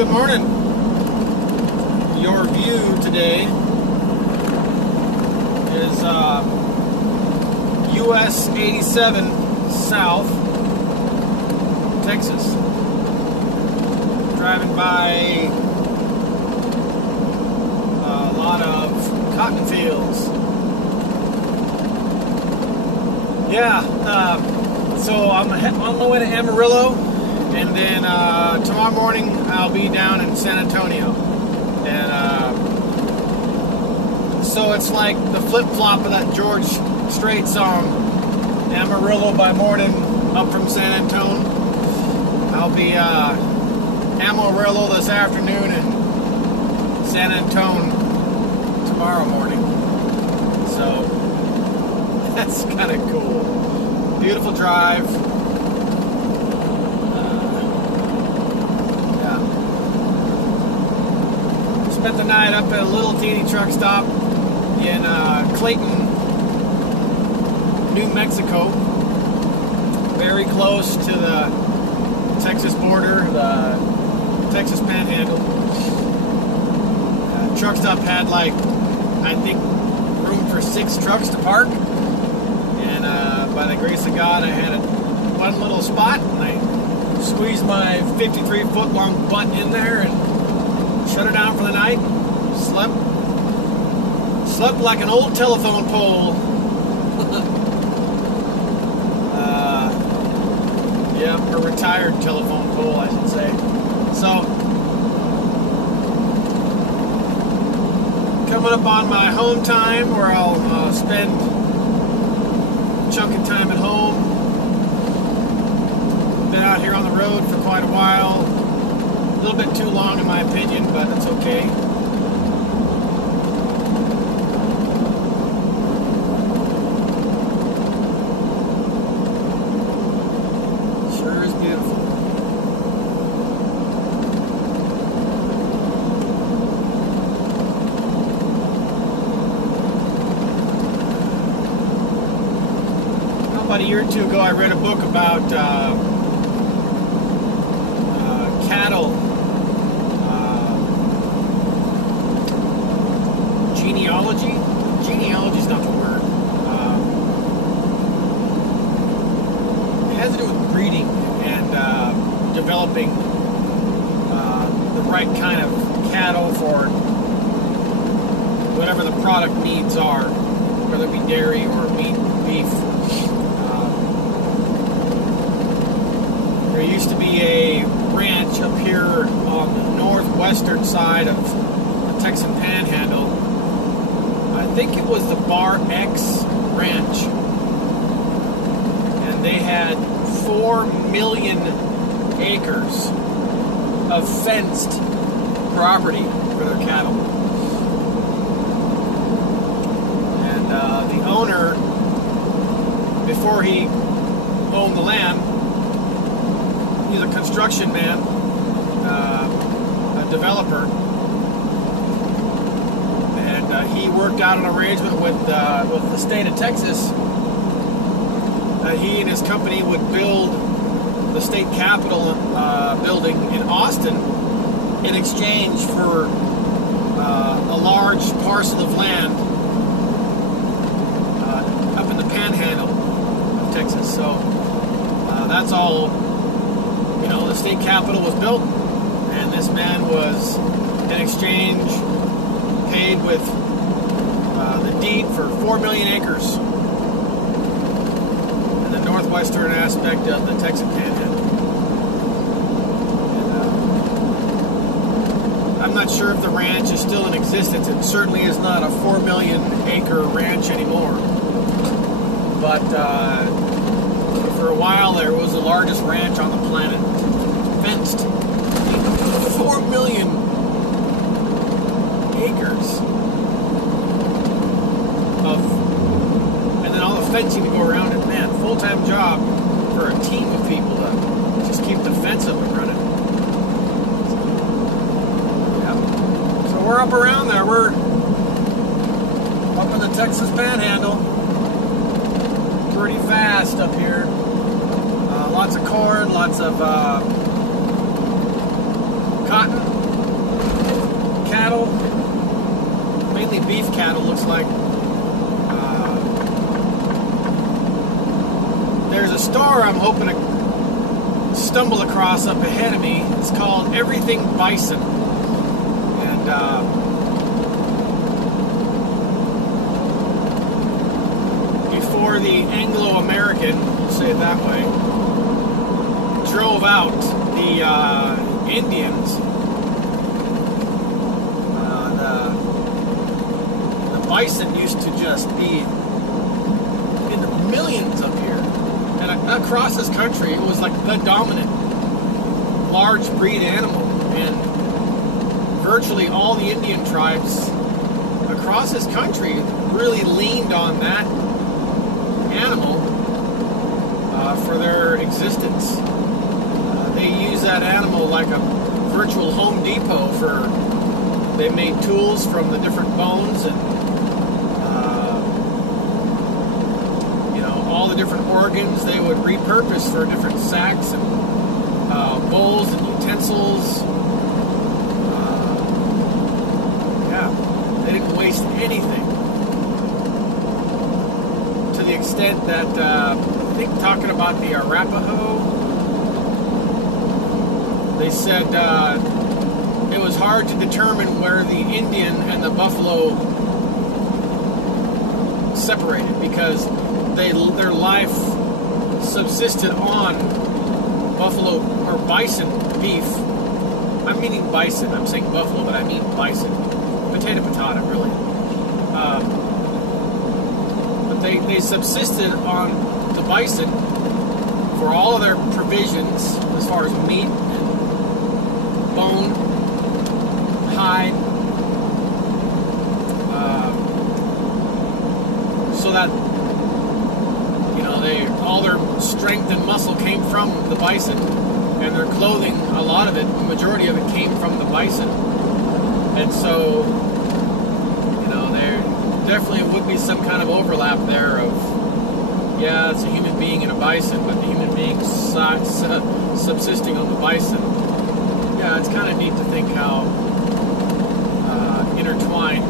good morning. Your view today is US 87 South, Texas. Driving by a lot of cotton fields. Yeah, so I'm on my way to Amarillo, and then tomorrow morning I'll be down in San Antonio. And so it's like the flip-flop of that George Strait song, Amarillo by morning, up from San Antone. I'll be Amarillo this afternoon and San Antone tomorrow morning. So that's kind of cool. Beautiful drive. Yeah. Spent the night up at a little teeny truck stop in Clayton, New Mexico. Very close to the Texas border, the Texas Panhandle. Truck stop had, like, I think, room for 6 trucks to park. And by the grace of God, I had one little spot, and I squeezed my 53-foot long butt in there and shut her down for the night. Slept like an old telephone pole. Yeah, a retired telephone pole, I should say. So, coming up on my home time, where I'll spend a chunk of time at home. Been out here on the road for quite a while. A little bit too long in my opinion, but it's okay. Sure is beautiful. About a year or two ago, I read a book about cattle genealogy. Genealogy is not the word. It has to do with breeding and developing the right kind of cattle for whatever the product needs are, whether it be dairy or meat, beef. There used to be a ranch up here on the northwestern side of the Texan Panhandle. I think it was the Bar X Ranch. And they had 4 million acres of fenced property for their cattle. And the owner, before he owned the land, he's a construction man, a developer, and he worked out an arrangement with the state of Texas that he and his company would build the state capitol building in Austin in exchange for a large parcel of land up in the Panhandle of Texas. So that's all. You know, the state capitol was built, and this man was, in exchange, paid with the deed for 4 million acres in the northwestern aspect of the Texan Panhandle. And, I'm not sure if the ranch is still in existence. It certainly is not a 4 million acre ranch anymore. But for a while there was the largest ranch on the planet. Fenced. 4 million acres of, and then all the fencing to go around it. Man, full-time job for a team of people to just keep the fence up and running. Yep. So we're up around there. We're up in the Texas Panhandle. Pretty fast up here. Lots of corn, lots of cotton. cattle, mainly beef cattle, looks like. There's a store I'm hoping to stumble across up ahead of me. It's called Everything Bison. And before the Anglo-American, we'll say it that way, drove out the Indians, the bison used to just be in the millions up here. And across this country, it was like the dominant large breed animal. And virtually all the Indian tribes across this country really leaned on that animal for their existence. They use that animal like a virtual Home Depot for. They made tools from the different bones and all the different organs they would repurpose for different sacks and bowls and utensils. Yeah, they didn't waste anything. To the extent that I think talking about the Arapaho, they said it was hard to determine where the Indian and the buffalo separated because their life subsisted on buffalo or bison beef. I'm meaning bison. I'm saying buffalo, but I mean bison. Potato, really. But they subsisted on the bison for all of their provisions as far as meat, bone, hide, so that all their strength and muscle came from the bison, and their clothing, a lot of it, the majority of it came from the bison. And so, there definitely would be some kind of overlap there of, yeah, it's a human being and a bison, but the human being subsisting on the bison. Yeah, it's kind of neat to think how intertwined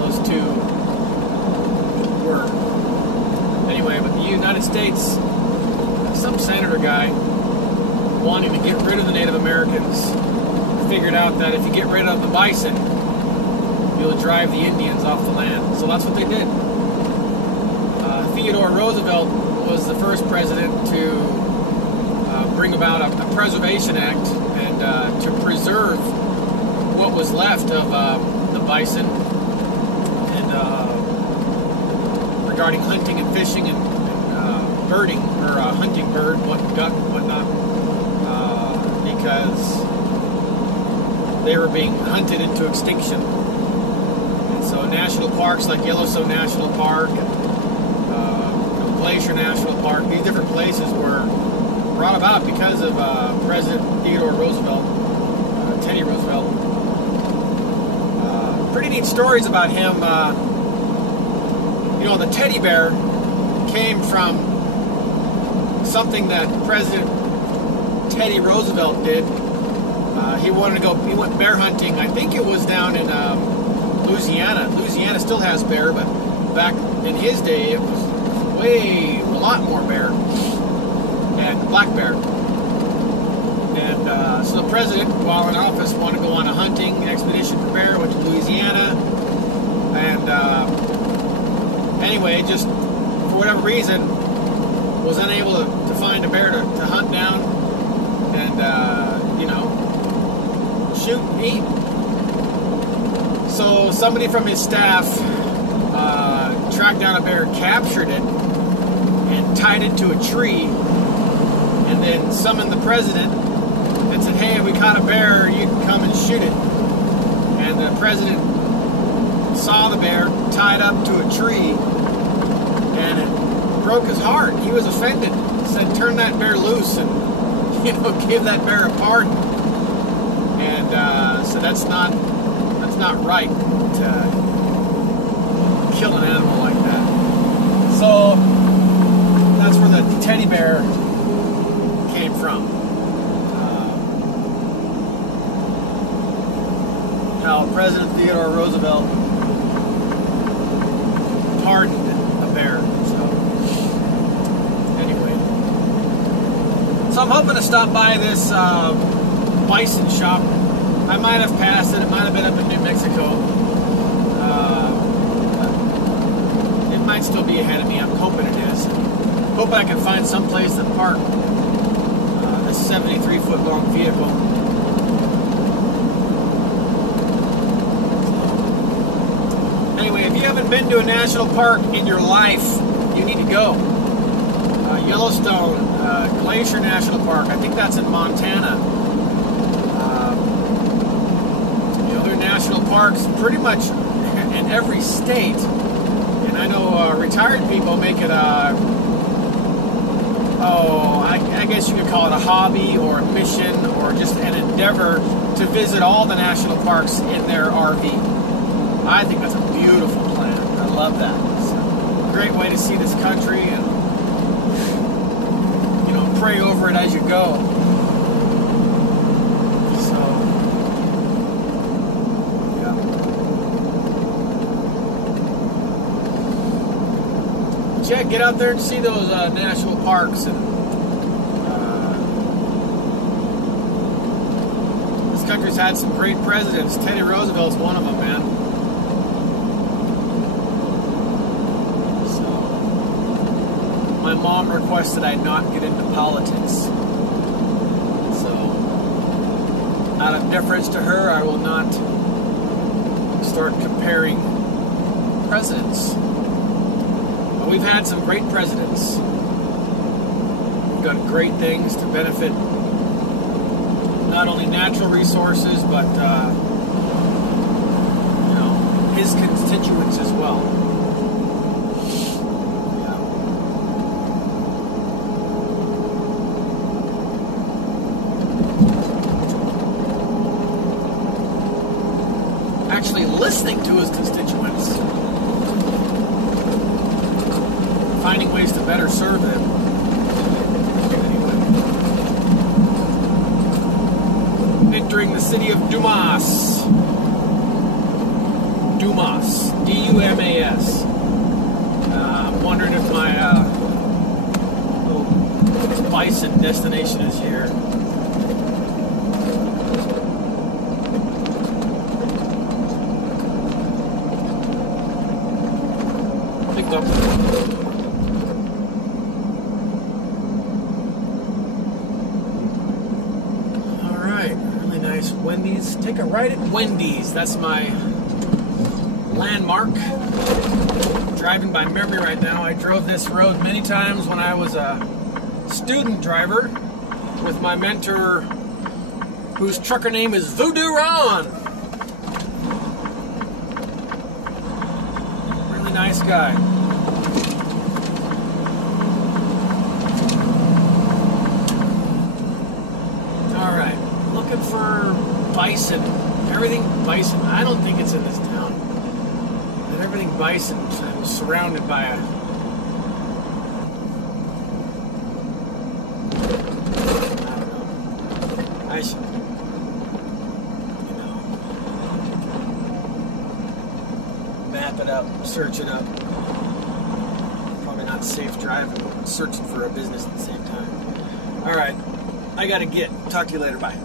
those two were. Anyway, but the United States, some senator guy wanting to get rid of the Native Americans figured out that if you get rid of the bison, you'll drive the Indians off the land. So that's what they did. Theodore Roosevelt was the first president to bring about a Preservation Act and to preserve what was left of the bison, and regarding hunting and fishing and birding, or hunting bird, duck and whatnot, because they were being hunted into extinction. And so national parks like Yellowstone National Park and Glacier National Park, these different places were brought about because of President Theodore Roosevelt, Teddy Roosevelt. Pretty neat stories about him. The teddy bear came from something that President Teddy Roosevelt did. He went bear hunting. I think it was down in Louisiana. Louisiana still has bear, but back in his day, it was a lot more bear. And black bear. And so the president, while in office, wanted to go on a hunting expedition for bear, went to Louisiana, and anyway, just for whatever reason, was unable to find a bear to hunt down and, shoot and eat. So somebody from his staff tracked down a bear, captured it, and tied it to a tree, and then summoned the president and said, "Hey, we caught a bear, you can come and shoot it." And the president saw the bear tied up to a tree, and it broke his heart. He was offended. Said, "Turn that bear loose and give that bear a pardon." And so that's not right to kill an animal like that. So that's where the teddy bear came from. President Theodore Roosevelt pardoned a bear. So, anyway. So I'm hoping to stop by this bison shop. I might have passed it. It might have been up in New Mexico. It might still be ahead of me. I'm hoping it is. Hoping I can find some place to park this 73-foot long vehicle. Anyway, if you haven't been to a national park in your life, you need to go. Yellowstone Glacier National Park. I think that's in Montana. You know, there are national parks pretty much in every state. And I know retired people make it I guess you could call it a hobby or a mission or just an endeavor to visit all the national parks in their RV. I think that's a beautiful plan. I love that. It's a great way to see this country and, you know, pray over it as you go. So, yeah. Yeah, get out there and see those national parks. And this country's had some great presidents. Teddy Roosevelt's one of them, man. So, my mom requested I not get into politics. So, out of deference to her, I will not start comparing presidents. We've had some great presidents. We've done great things to benefit not only natural resources, but you know, his constituents as well. Yeah. Actually listening to his constituents. Finding ways to better serve them. Anyway. Entering the city of Dumas. Dumas. D-U-M-A-S. I'm wondering if my little bison destination is here. Pick up. Wendy's. Take a right at Wendy's. That's my landmark. Driving by memory right now. I drove this road many times when I was a student driver with my mentor, whose trucker name is Voodoo Ron. Really nice guy. All right. Looking for bison. Everything bison. I don't think it's in this town. And everything bison is surrounded by a... I don't know. I should... You know... Map it up. Search it up. Probably not safe driving, but searching for a business at the same time. Alright. I gotta get. Talk to you later. Bye.